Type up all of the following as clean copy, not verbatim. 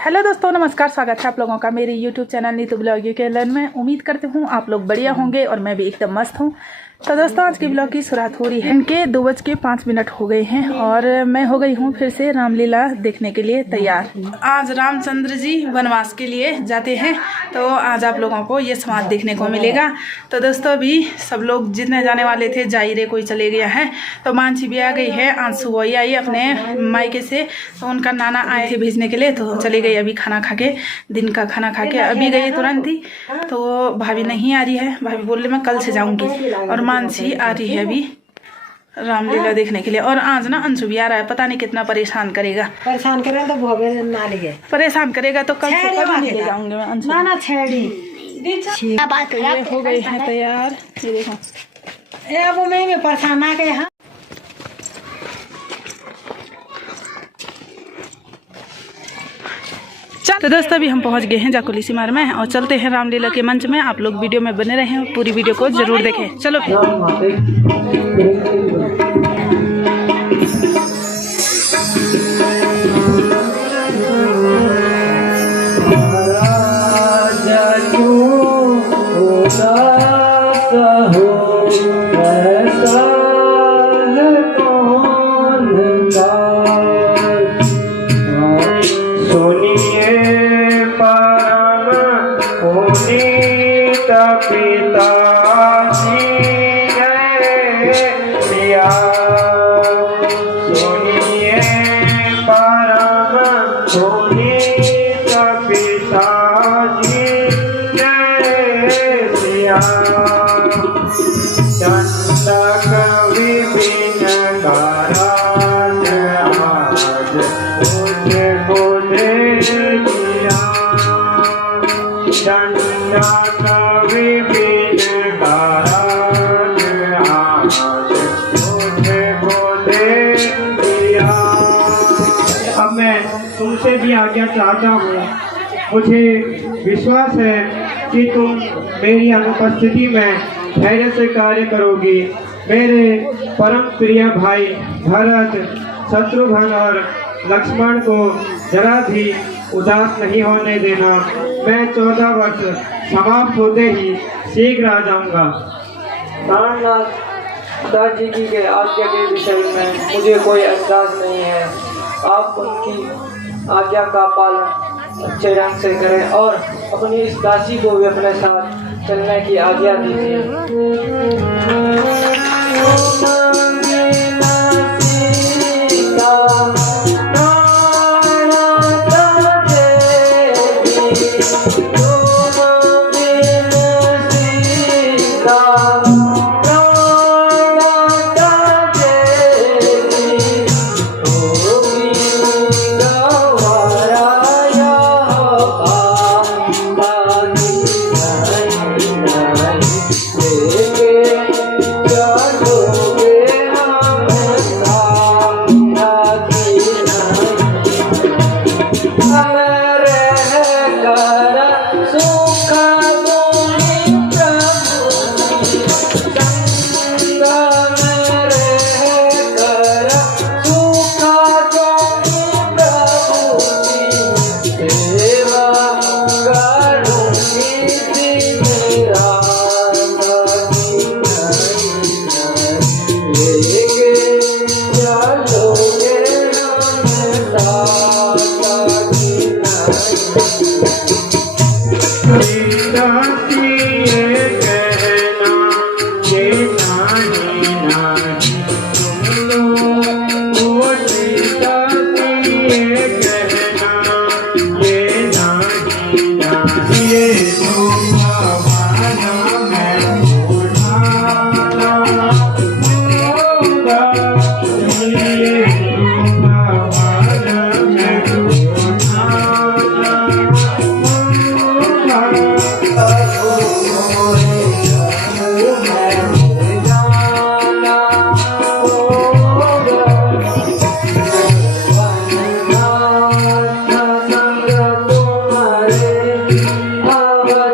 Hello दोस्तों, नमस्कार। स्वागत है आप लोगों का मेरे YouTube channel Neetu blog UK learn में। उम्मीद करती हूँ आप लोग बढ़िया होंगे और मैं भी एकदम मस्त हूँ। तो दोस्तों, आज की ब्लॉग की शुरुआत हो रही है। इनके 2:05 हो गए हैं और मैं हो गई हूँ फिर से रामलीला देखने के लिए तैयार। आज रामचंद्र जी वनवास के लिए जाते हैं, तो आज आप लोगों को ये समाज देखने को मिलेगा। तो दोस्तों, अभी सब लोग जितने जाने वाले थे जाहिर कोई चले गया है, तो मानसी भी आ गई है। आज सुबह ही आई अपने मायके से, तो उनका नाना आए थे भेजने के लिए, तो चले गए अभी खाना खा के, दिन का खाना खा के अभी गए तुरंत ही। तो भाभी नहीं आ रही है, भाभी बोल रही मैं कल से जाऊंगी। और मानसी आ रही है अभी रामलीला देखने के लिए। और आज ना अंशु भी आ रहा है, पता नहीं कितना परेशान करेगा। परेशान करेगा तो परेशान करेगा तो कल से नहीं ले जाऊंगे मैं अंशु। ना छेड़ी हो गई है तैयार, ये देखो। अब मैं परेशान ना गए। हाँ, तो दोस्तों, अभी हम पहुंच गए हैं जाकुली सीमार में और चलते हैं रामलीला के मंच में। आप लोग वीडियो में बने रहें, पूरी वीडियो को जरूर देखें। चलो अब मैं तुमसे भी आज्ञा चाहता हूँ। मुझे विश्वास है कि तुम मेरी अनुपस्थिति में धैर्य से कार्य करोगी। मेरे परम प्रिय भाई भरत, शत्रुघ्न और लक्ष्मण को जरा भी उदास नहीं होने देना। मैं 14 वर्ष समाप्त होते ही शीघ्र आ जाऊंगा। दादाजी जी के आज्ञा के विषय में मुझे कोई एतराज नहीं है। आप उनकी आज्ञा का पालन अच्छे ढंग से करें और अपनी इस दासी को भी अपने साथ चलने की आज्ञा दीजिए।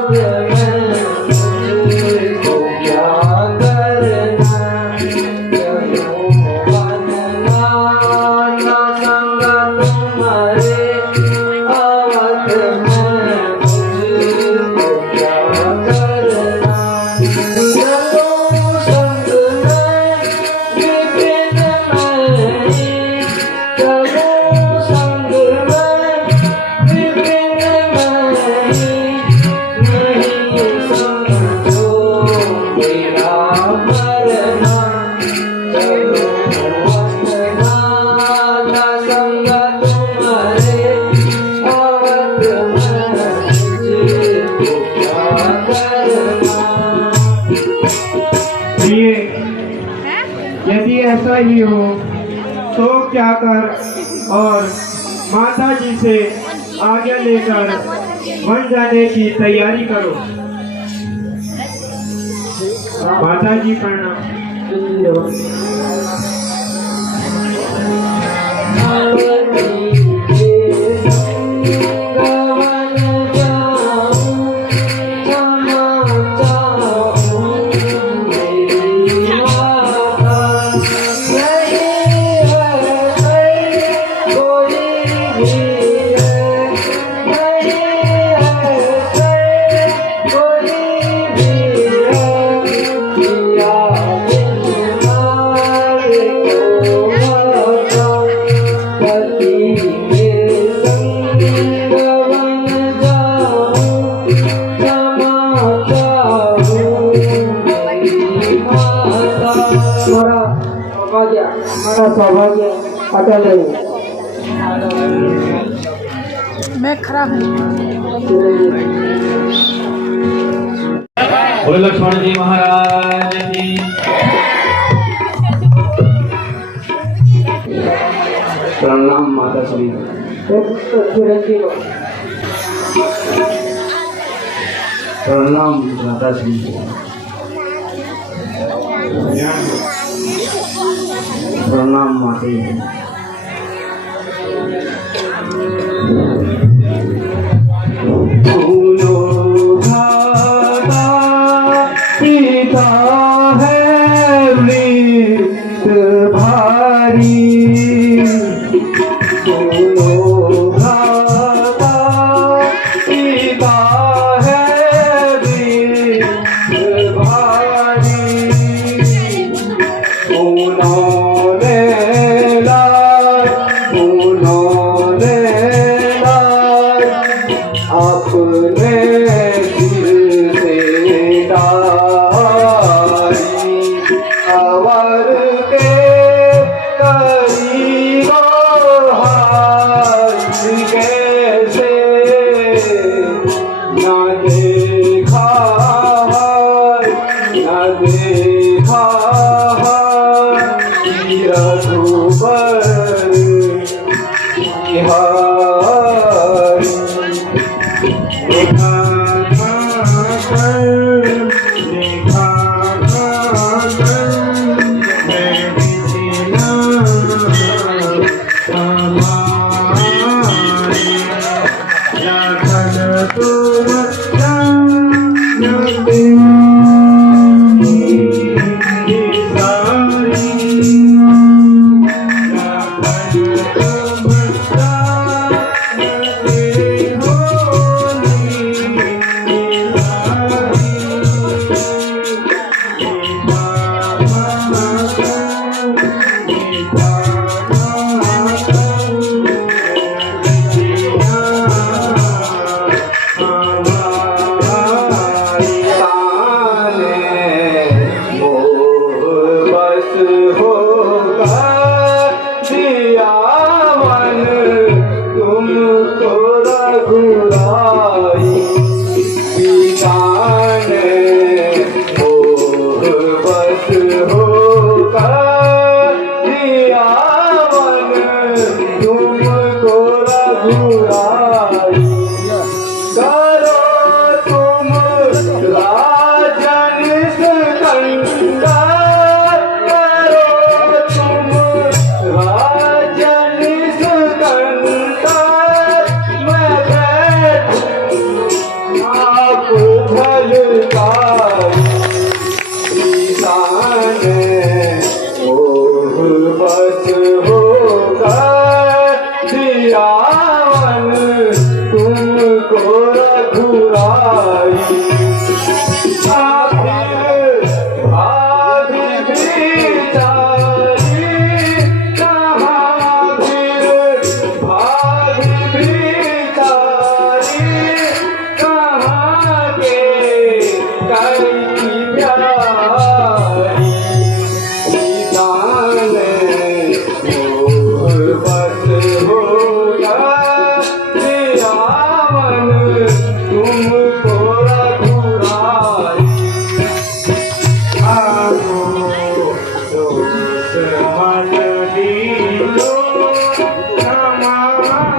Yeah. यदि ऐसा ही हो तो क्या कर और माता जी से आज्ञा लेकर वन जाने की तैयारी करो। माता जी प्रणाम। हमारा सौभाग्य अटल रहे। मैं खड़ा हूँ। बोलो लक्ष्मण जी महाराज की। प्रणाम माता श्री। प्रणाम माता श्री। प्रणाम माता जी। फूलों भागा पिता है मृत भारी। फूलों भागा पिता है मृत भारी। उन्होंने अपने दिल से डाली अवर के करीब हाथ कैसे न देखा रघुबर तुमको रघुराई आज बिचारी कहाँ फिर भाग बिचारी कहाँ के कई प्यारी जाने मोर बस होगा रावण तुमको रघुराई आगो दुश्मन दीनो क्षमा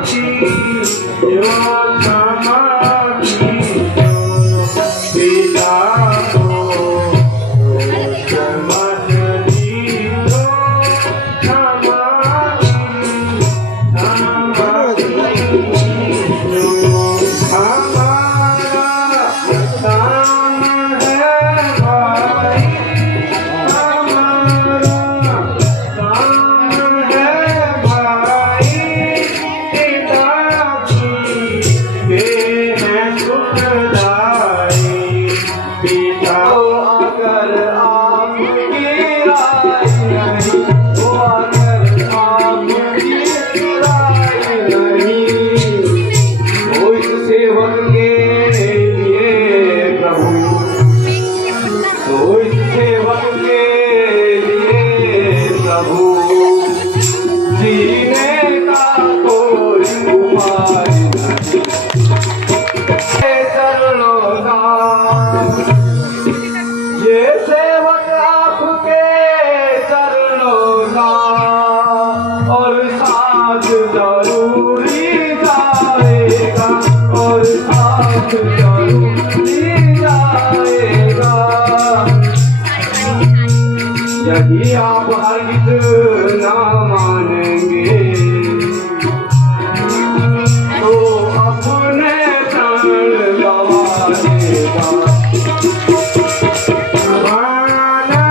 कीजियो क्षमा कीजियो पिता को दुश्मन दीनो क्षमा कीजियो हमारा काम है भाई हमारा काम है भाई पिता की वे हैं सुखदाई पिता अगर आपकी राय नहीं वो अगर आपकी राय नहीं वो इस सेवक के लिए प्रभु तो इस सेवक के लिए प्रभु जीने का कोई उपाय नहीं चरणों का ये सेवक आपके चरणों का और साथ जरूरी जाएगा और साथ जरूरी जाएगा यदि आप हरगिज ना मानेंगे तो अपने प्राण गवा देगा माना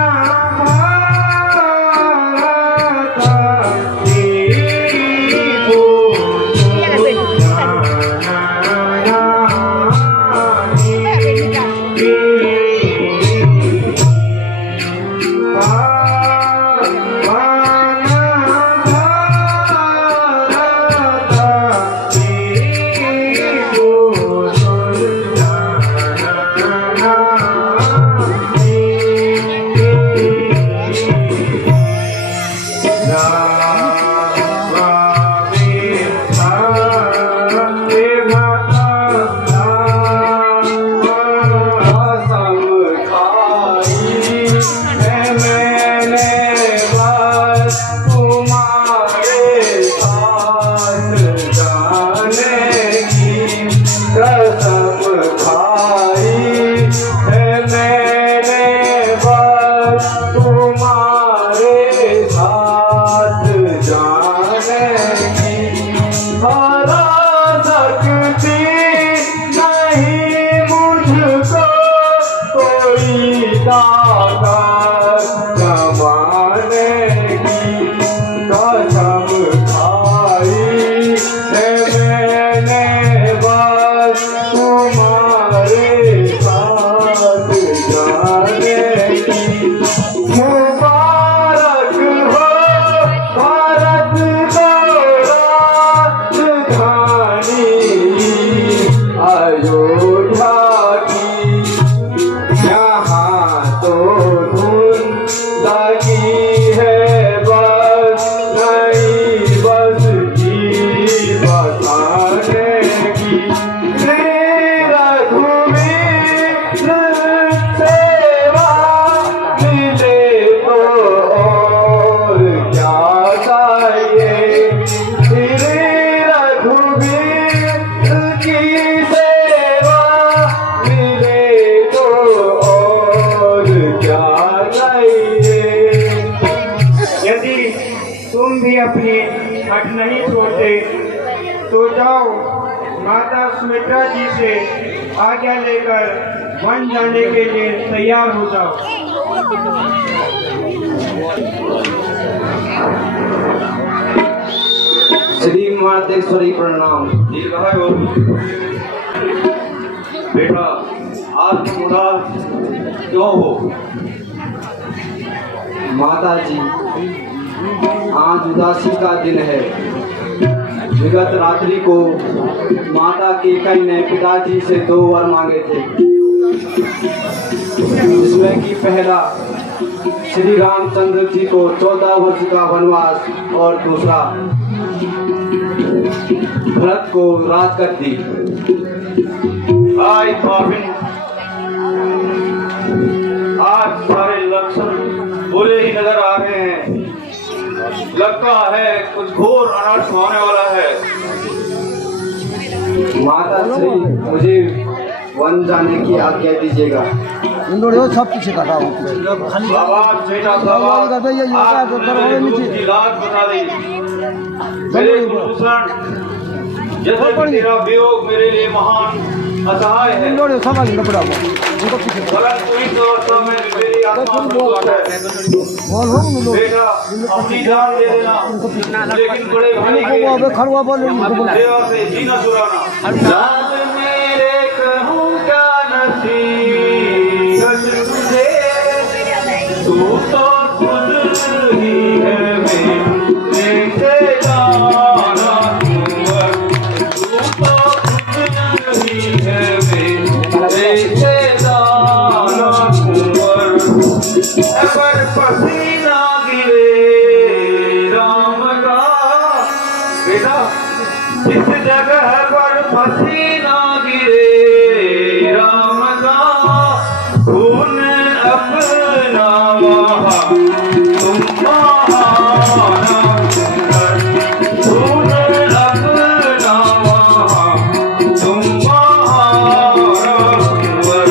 माता की को हट नहीं छोड़ते तो जाओ माता सुमित्रा जी से आज्ञा लेकर वन जाने के लिए तैयार हो जाओ। श्री मातेश्वरी प्रणाम। बेटा आज तुम उदास क्यों हो? माता जी, आज उदासी का दिन है। विगत रात्रि को माता केकई ने पिताजी से 2 वर मांगे थे, जिसमें कि पहला श्री रामचंद्र जी को 14 वर्ष का वनवास और दूसरा भरत को राजगद्दी। आई पापिन, आज सारे लक्षण बुरे ही नजर आ रहे हैं। लगता है कुछ घोर अनर्थ होने वाला है। माता श्री, मुझे वन जाने की आज्ञा दीजिएगा। सब पीछे का था शाबाश बेटा शाबाश, आज तुमने मेरे गुरु की लाज बता दी। मेरे गुरुभूषण, जैसे कि तेरा वियोग मेरे लिए महान असहाय है, परंतु इस अवस्था में मेरी आत्मा संतुष्ट है। बेटा अपनी जान दे देना, लेकिन बड़े भाई के सेवा से जीना चुराना। जान मेरे कहूँ क्या नसीहत तुझे, तू तो खुद ही है मेरे से जाना कुंवर, तू तो खुद ही है मेरे से जाना कुंवर। पर पसीना गिरे राम का, बेटा जिस जगह पर पसीना गिरे राम का, खून अपना वहाँ तुम बहाना कर, खून अपना वहाँ तुम बहाना कर।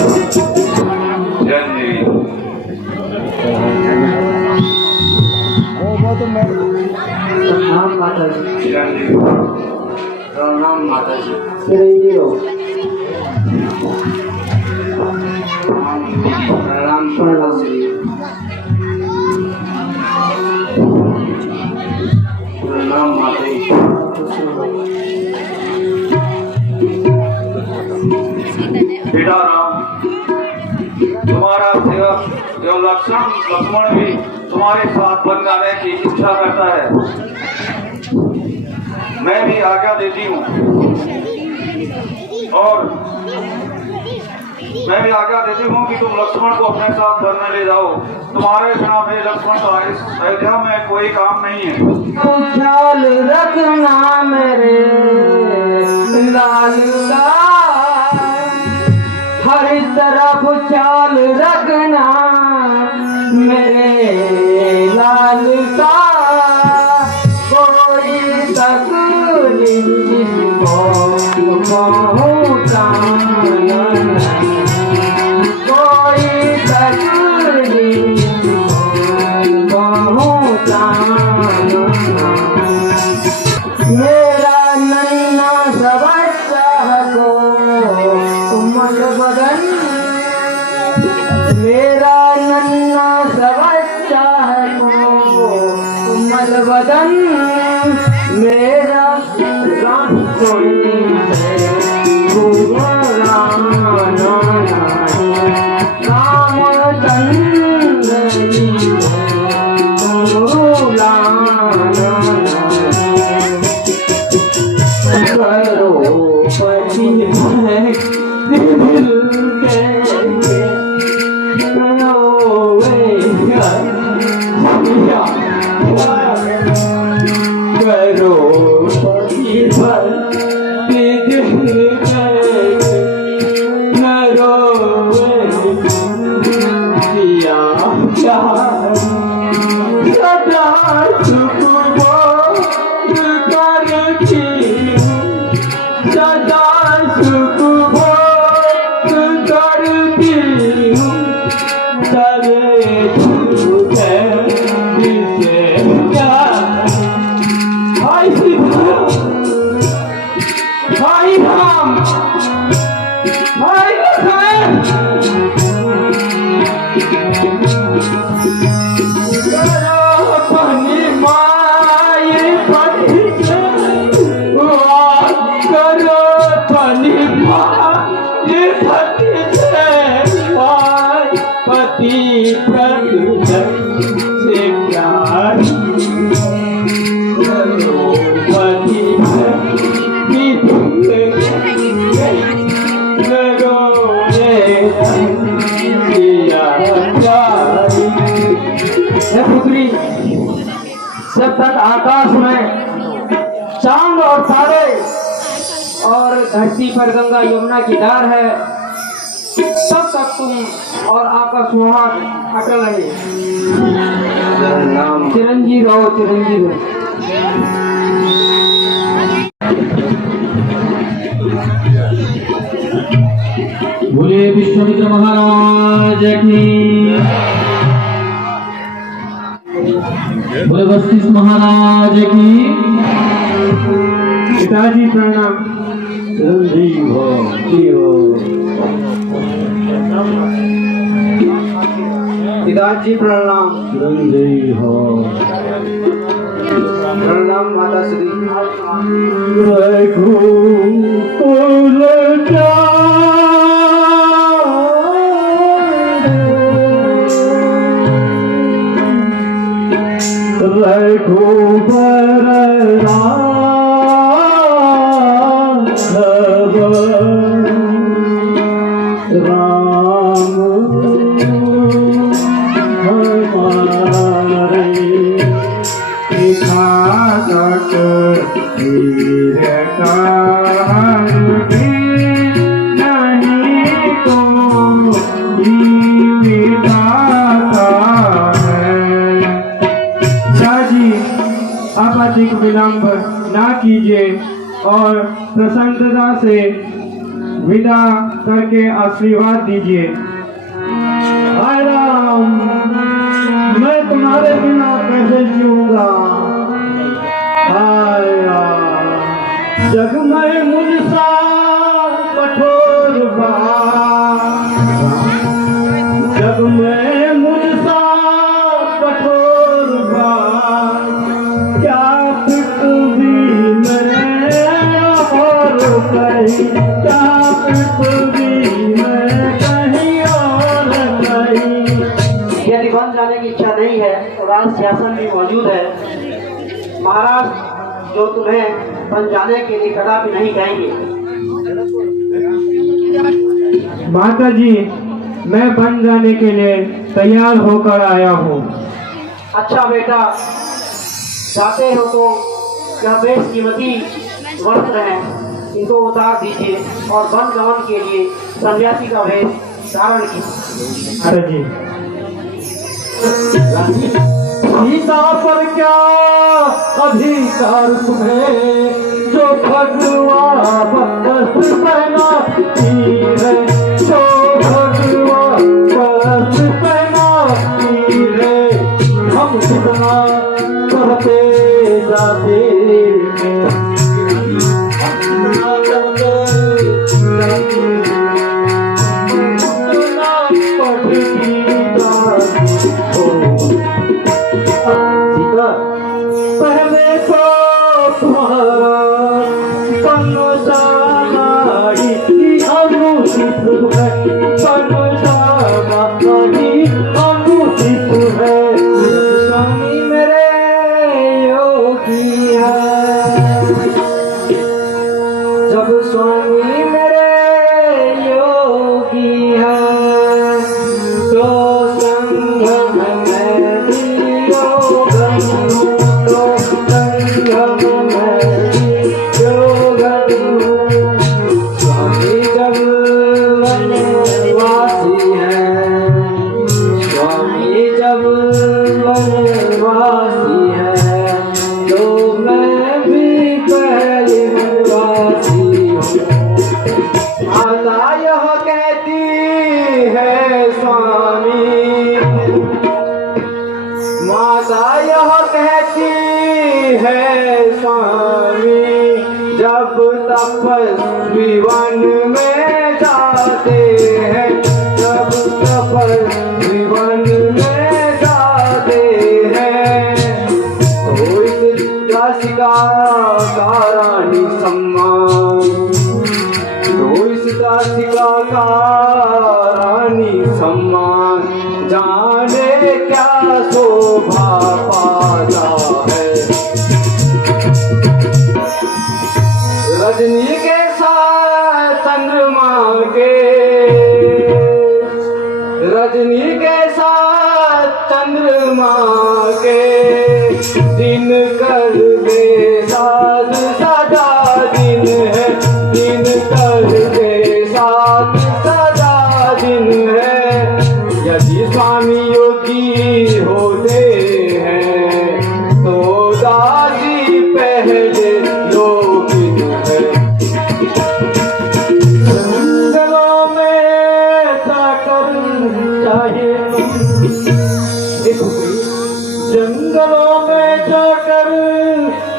जय प्रणाम माता जी। जय प्रणाम माता जी। प्रणाम प्रणाम श्री। प्रणाम माता जी। बेटा राम, तुम्हारा सेवक जो लक्ष्मण भी तुम्हारे साथ बन जाने की इच्छा करता है। मैं भी आज्ञा देती हूँ और मैं भी आज्ञा देती हूँ कि तुम लक्ष्मण को अपने साथ बनने ले जाओ। तुम्हारे बिना मेरे लक्ष्मण का इस अयोध्या में कोई काम नहीं है। ख्याल रखना मेरे लाल का, हर तरफ ख्याल रखना मेरे लाल का। कोई तकलीफ को पहुँचाना, कोई तकलीफ को पहुँचाना। मेरा नन्ना सबच्चा को उमल बदन, मेरा नन्ना सबच्चा को उमल बदन, मेरा राम आकाश में चांद और तारे और धरती पर गंगा यमुना की धार है, तब तक तुम और आपका सुहाग अटल रहे। चिरंजीव रहो, चिरंजीव रहो। बोले विश्वामित्र महाराज की, बोले वशिष्ठ महाराज की। पिताजी प्रणाम। पिताजी प्रणाम। प्रणाम माता श्री। आप अधिक विलंब ना कीजिए और प्रसन्नता से विदा करके आशीर्वाद दीजिए। हाय राम, मैं तुम्हारे बिना कैसे जीऊंगा। हाय राम, जग में मुझसा कठोर बा, जग में मुझसा कठोर बा, क्या पृथ्वी में और कहीं, क्या पृथ्वी में कहीं और कहीं। यदि बन जाने की इच्छा नहीं है तो राज शासन भी मौजूद है। महाराज जो तुम्हें बन जाने के लिए कदापि नहीं कहेंगे। माता जी, मैं बन जाने के लिए तैयार होकर आया हूँ। अच्छा बेटा, जाते हो तो यह बेशकीमती वस्त्र हैं, इनको उतार दीजिए और वन गमन के लिए सन्यासी का वेश धारण कीजिए। माता जी, सीता पर क्या अधिकार तुम्हें, जो भगवान बस पहना है, जो भगवान बस पहना है। हम कितना करते जाते हैं, पहले तो तुम्हारा अनुचित है, अनुचित है। स्वामी मेरे योगी है, जब स्वामी मेरे योगी है, तो संग में भी योगन, तो संग में भी योगन। स्वामी जब वनवासी है, स्वामी जब वनवासी है, तो मैं भी पहले वनवासी हूँ। माता यह कहती है स्वामी, माता यह कहती है स्वामी, जब तपस्वी वन में जाते हैं, जब तपस्वी वन में जाते हैं, तो इस दासिका का रानी सम्मान, तो इस दासिका का रानी सम्मान, जाने क्या शोभा पाता है। रजनी के साथ चंद्रमा के, रजनी के साथ चंद्रमा के दिन कर ईश्वर के साथ सदा दिन है। यदि स्वामी योगी होते हैं तो दासी पहले योगिन है। जंगलों में जाकर चाहे जंगलों में जाकर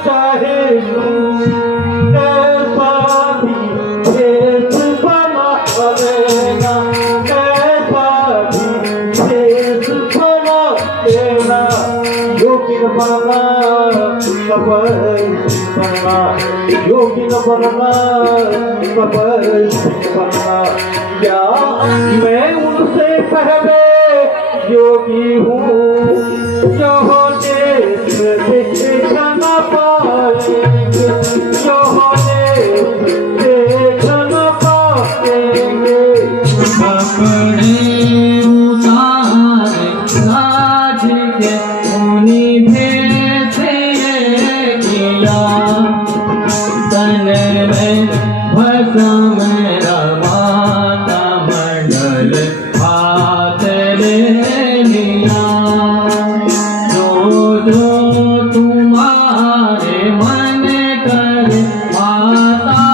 चाहे ऐसा भी भेष बना लेना, ऐसा भी भेष बना लेना। योगिन बनना तपस्वी बनना, योगिन बनना तपस्वी बनना। क्या मैं उनसे पहले योगी हूँ जो देख न पाएंगे, जो देख न पाएंगे। अपने उतारे लाज के मुनि भेष ये किया, तन में भस्म रमाता मंडल हाथ ले लिया। जो तुम्हारे मन करे माता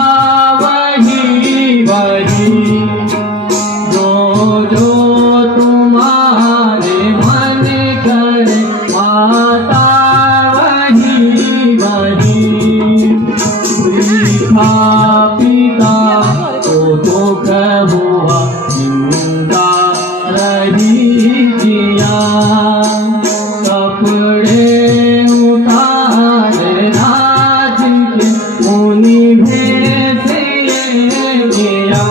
वही वही, जो तुम्हारे मन करे माता वही वही। पिता को दुख हुआ निंदा रही किया, कपड़े उतारे राज के मुनि भेष ये किया।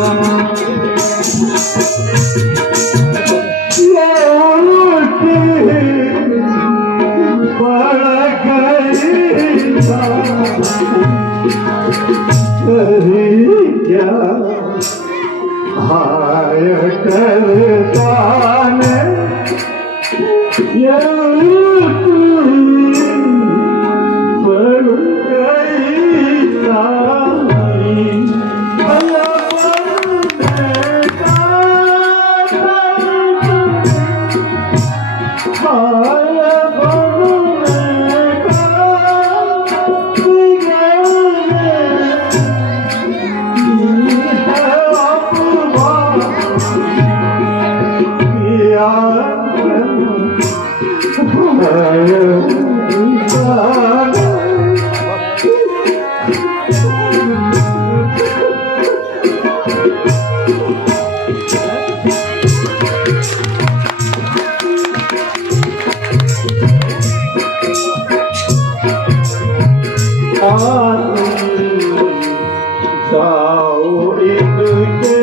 जाओ इनके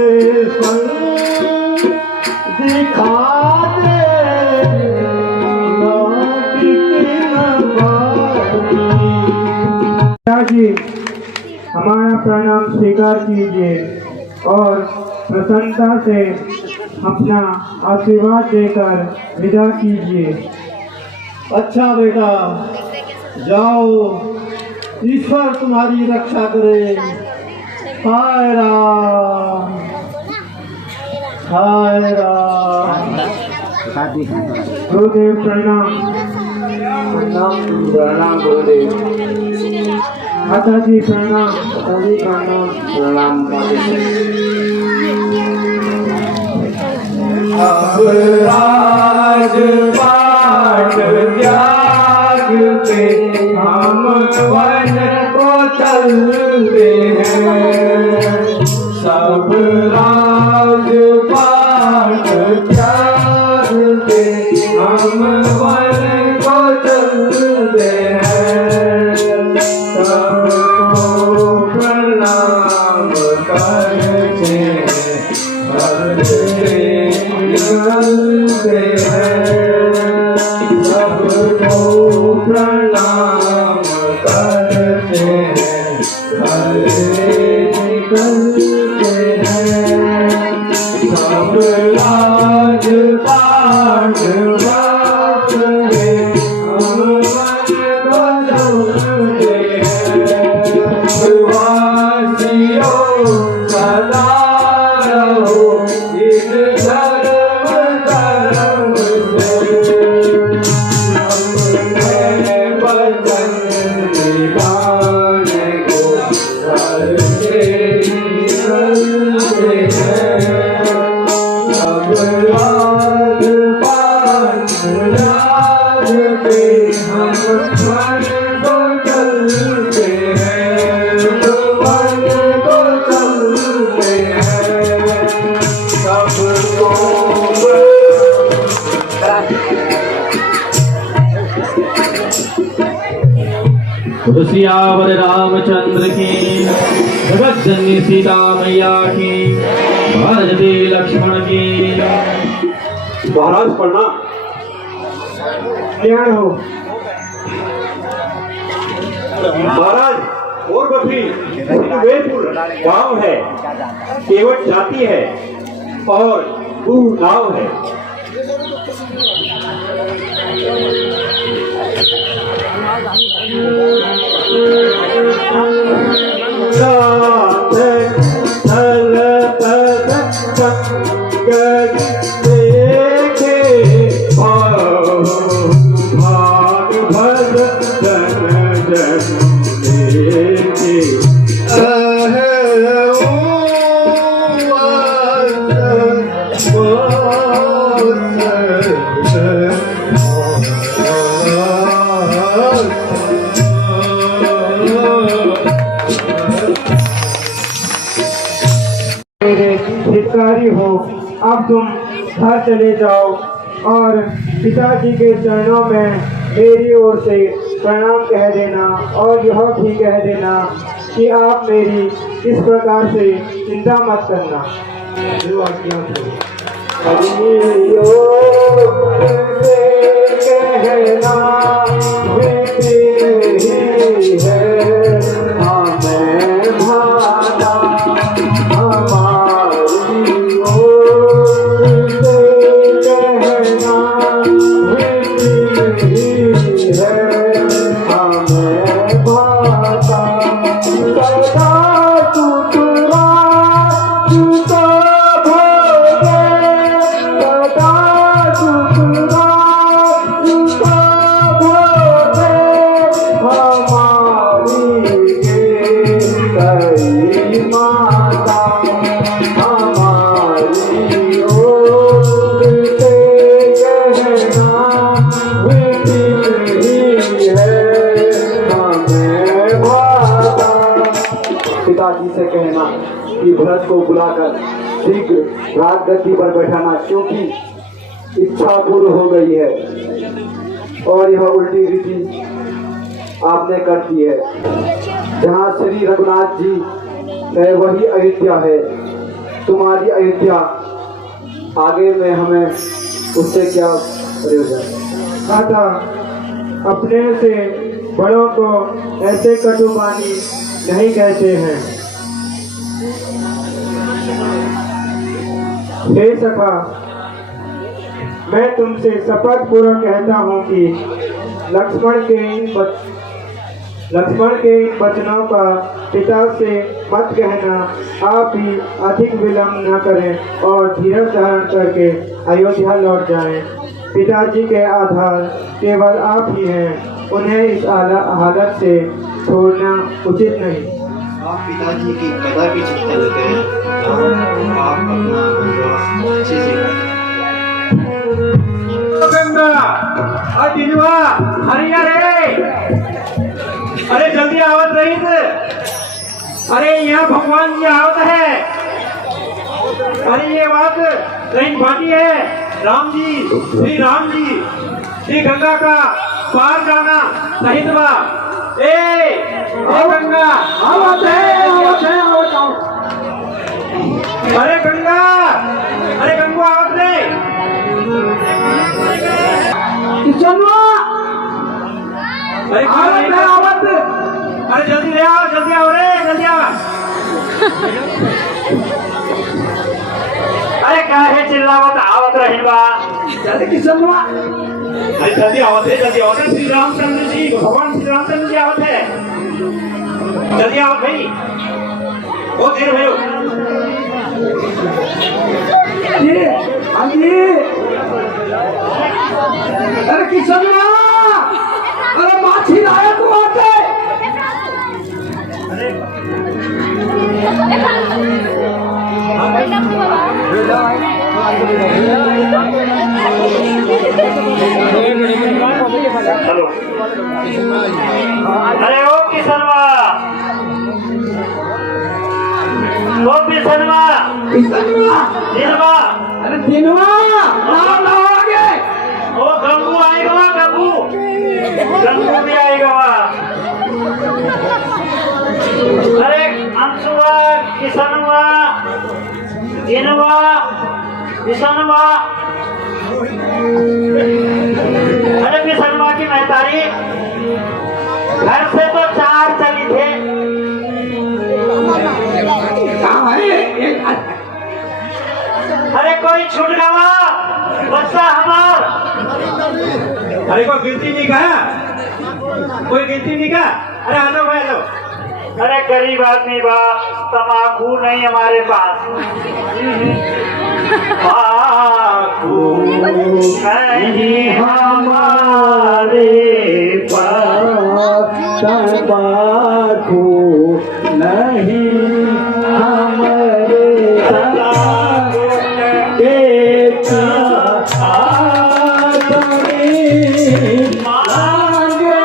संग दिखा दे जी, हमारा प्रणाम स्वीकार कीजिए और प्रसन्नता से अपना आशीर्वाद देकर विदा कीजिए। अच्छा बेटा, जाओ, ईश्वर तुम्हारी रक्षा करे। हाय राम, हाय राम। गुरुदेव प्रणाम। प्रणाम गुरुदेव। माता जी प्रणाम। माता जी प्रणाम। प्रणाम अब राज पाठ त्याग के हम वन को चलते हैं। सब राज पाठ त्याग के हम वन को चलते हैं। सबको प्रणाम करके घर से निकलते हैं। सबको प्रणाम करते हैं, घर से निकलते हैं। सब राज पाठ बात में हम मन बदलते हैं। वासियों सदा रहो इन धर्म कर्म से अपने वचन निभाने को घर से निकलते हैं अब राज पाठ राज पे हम मन को चलते हैं मन को चलते हैं सबको सियावर रामचंद्र की जगत जननी सीता मैया की भारत जी लक्ष्मण की। महाराज प्रणाम। कल्याण हो। महाराज और बफी वेदपुर गांव है, केवट जाति है और दूर नाव है। मेरे हितकारी हो, अब तुम घर चले जाओ और पिताजी के चरणों में मेरी ओर से प्रणाम कह देना और यह भी कह देना कि आप मेरी इस प्रकार से चिंता मत करना। जो आज्ञा हो। पिताजी से कहना कि भरत को बुलाकर शीघ्र राजगद्दी पर बैठाना, क्योंकि इच्छा पूर्ण हो गई है और यह उल्टी रीति आपने कर दी है। जहाँ श्री रघुनाथ जी है वही अयोध्या है। तुम्हारी अयोध्या आगे में हमें उससे क्या प्रयोजन। माता, अपने से बड़ों को ऐसे कटुबानी नहीं कहते हैं। हे सखा, मैं तुमसे शपथ पूर्वक कहता हूँ कि लक्ष्मण के इन वचनों का पिता से मत कहना। आप भी अधिक विलंब न करें और धीरज धारण करके अयोध्या लौट जाएं। पिताजी के आधार केवल आप ही हैं, उन्हें इस हालत से छोड़ना उचित नहीं। आप पिताजी की कदापि चिंता न करें, आप अपना विश्वास अच्छे से करें। अरे जल्दी आवत रही थे। अरे यहाँ भगवान जी आवत है। अरे ये बात रही बाटी है। राम जी, श्री राम जी, श्री गंगा का पार जाना सहित बा। ए गंगा आवत है, आवत है, आवत आओ। अरे गंगा, अरे गंगू आवत रे। चलो, अरे आवत है, आवत। अरे जल्दी ले आओ, जल्दी आओ रे, जल्दी आओ। अरे क्या है चिल्लावत आवत रही बा। जल्दी किशन बा। अरे जल्दी आवत है, जल्दी आवत है। श्री रामचंद्र जी, भगवान श्री रामचंद्र जी आवत है। जल्दी आओ भाई, बहुत देर भयो। अरे किसनवा, अरे माछी लाया तू आके। हेलो, अरे ओ किसनवा, ओ किसनवा, दिनवा, अरे दिनवा, लाओ आगे। ओ गंगू आएगा वहाँ, गंगू भी आएगा वहाँ। अरे अंशुआ, किसनवा, दिनवा, किसनवा, अरे किसनवा की महतारी घर से तो 4 चली थे। कहाँ है? अरे कोई छूट गवा बच्चा हमार। अरे कोई गिनती नहीं का, कोई गिनती नहीं का। अरे हेलो भाई हेलो। अरे गरीब आदमी बा, तमाकू नहीं हमारे पास। तमाकू नहीं हमारे पास, तंबाकू नहीं हमारे पास, एक आदमी मांगे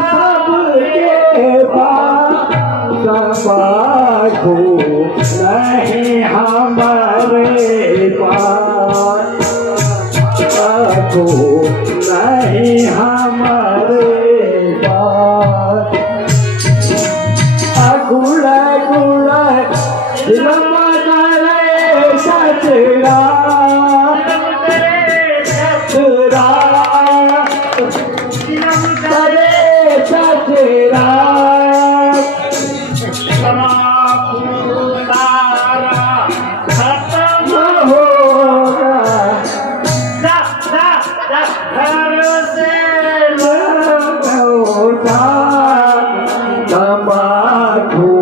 सबके पास, तंबाकू नहीं हमारे पास, तंबाकू नहीं हमारे पास। गुड़ा गुड़ा रमना सचरा सचरा सचरा तमाकू सारा खत्म होगा, घर से तंबाकू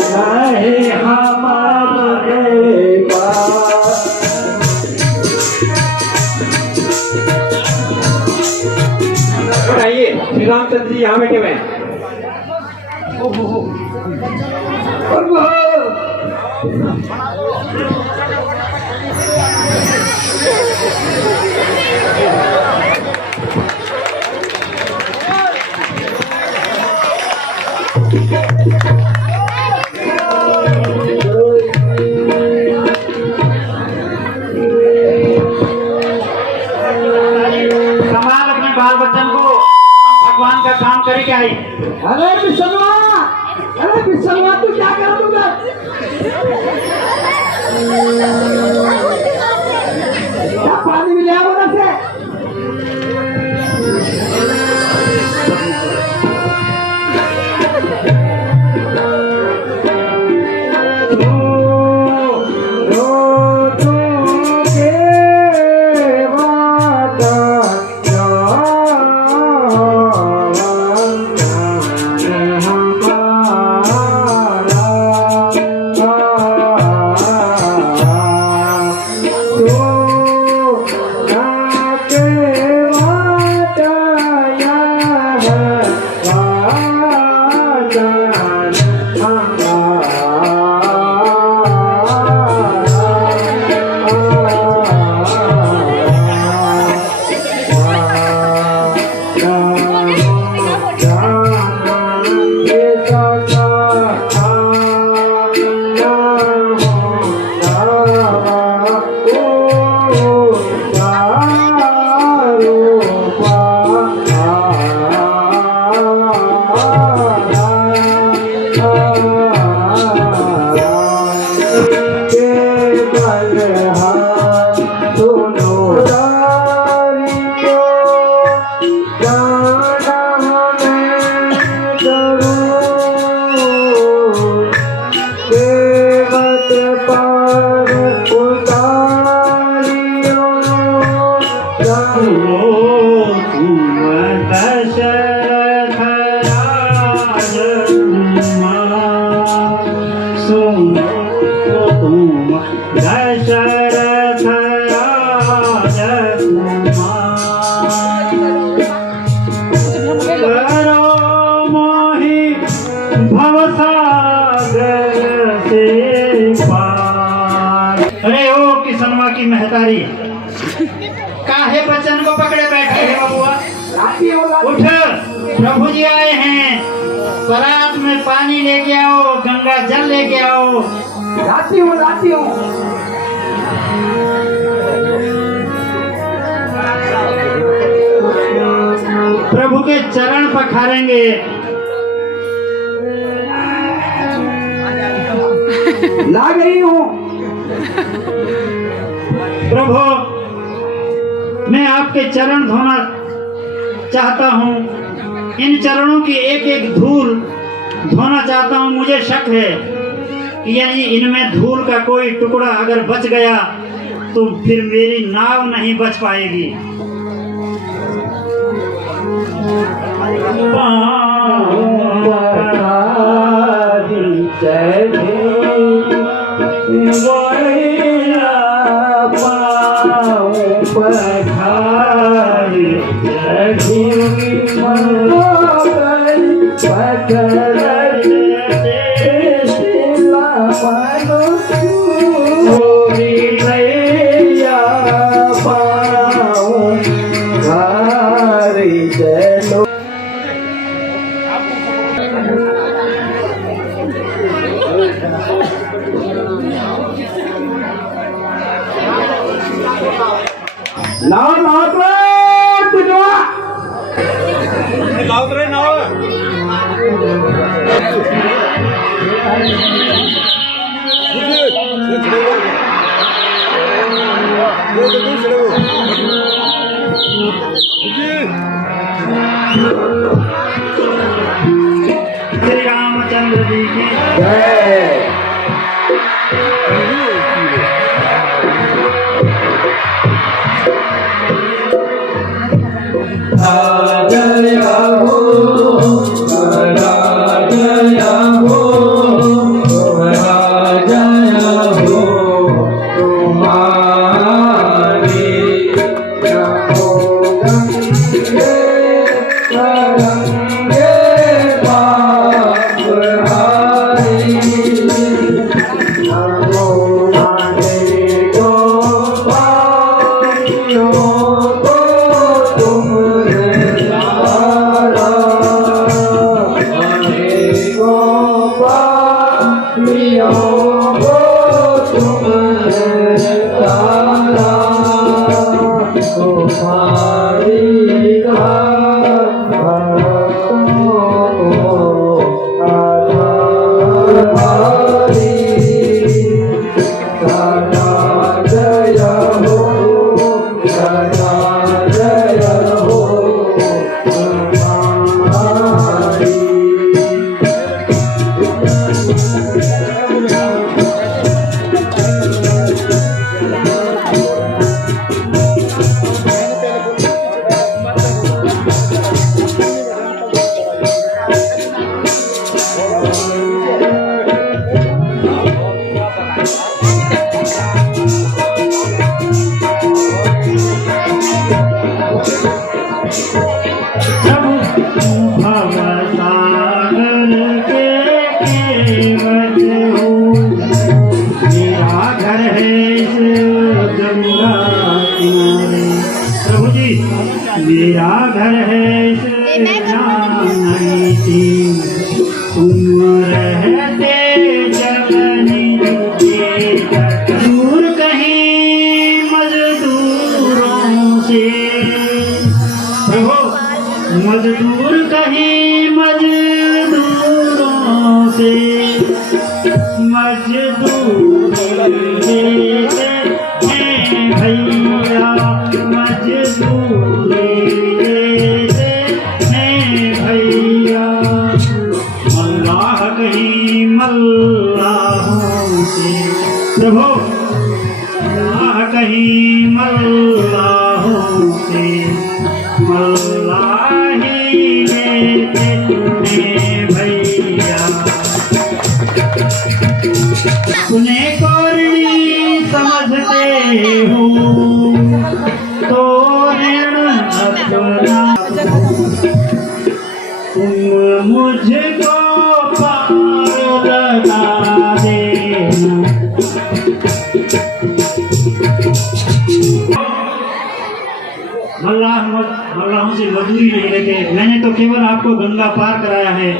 नहीं हमारे पास। बताइए श्री रामचंद्र जी यहाँ बैठे हुए हैं। संभाल अपने बाल बच्चन को, भगवान का काम करके आई। अरे बिसलवा, अरे बिसलवा तू क्या कर दूंगा? क्या पानी मिले उधर से? सुनो तुम दशरथ अरे ओ किसनवा की महतारी, काहे बच्चन को पकड़े बैठे है बबुआ? उठ, प्रभु जी आए हैं, परात में पानी लेके आओ, गंगा जल लेके आओ। लाती हूँ। प्रभु के चरण पखारेंगे। ला गई हूँ। प्रभु, मैं आपके चरण धोना चाहता हूँ, इन चरणों की एक एक धूल धोना चाहता हूँ। मुझे शक है कि यदि इनमें धूल का कोई टुकड़ा अगर बच गया तो फिर मेरी नाव नहीं बच पाएगी। श्री रामचंद्र जी की मेरा घर है तुम रहते दूर कहीं मजदूरों से, प्रभु मजदूर कहीं मजदूरों से, मजदूर भैया मजदूर भैया, मल्लाह कहीं मल्लाहों से, प्रभु मल्लाह कहीं मल्लाहों से, मल्लाही में भैया। सुने कौरणी समझते हो तो ऋण अपना तुम मुझको पार लगा देना। मुझसे मजदूरी नहीं लेते। मैंने तो केवल आपको गंगा पार कराया है।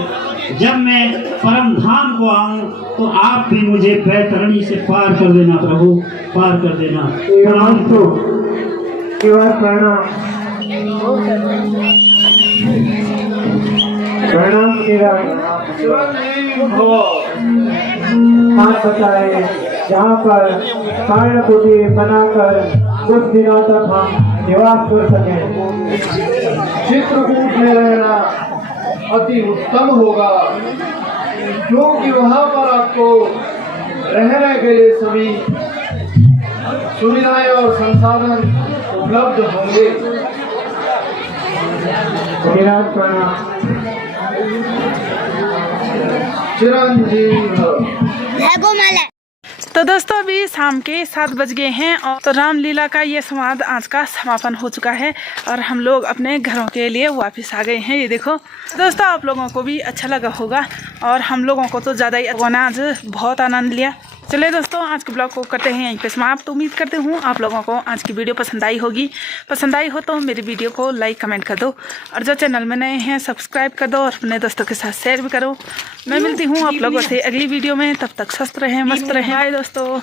जब मैं परम धाम को आऊं तो आप भी मुझे बैतरणी से पार कर देना प्रभु, पार कर देना। प्रणाम तो प्रणाम मेरा हाथ बताए जहाँ पर कारण कुटीर बनाकर कुछ दिनों तक हम निवास कर सकें। चित्रकूट में रहना अति उत्तम होगा, क्योंकि वहाँ पर आपको रहने के लिए सभी सुविधाएं और संसाधन उपलब्ध होंगे। चिरंजीवी तो दोस्तों अभी शाम के 7 बज गए हैं और तो रामलीला का ये संवाद आज का समापन हो चुका है और हम लोग अपने घरों के लिए वापस आ गए हैं। ये देखो दोस्तों, आप लोगों को भी अच्छा लगा होगा और हम लोगों को तो ज़्यादा ही आज बहुत आनंद लिया। चलिए दोस्तों, आज के ब्लॉग को करते हैं यहीं पे समाप्त। उम्मीद करते हूँ आप लोगों को आज की वीडियो पसंद आई होगी। पसंद आई हो तो मेरी वीडियो को लाइक कमेंट कर दो और जो चैनल में नए हैं सब्सक्राइब कर दो और अपने दोस्तों के साथ शेयर भी करो। मैं मिलती हूँ आप लोगों से अगली वीडियो में, तब तक स्वस्थ रहें, मस्त रहें। बाय दोस्तों।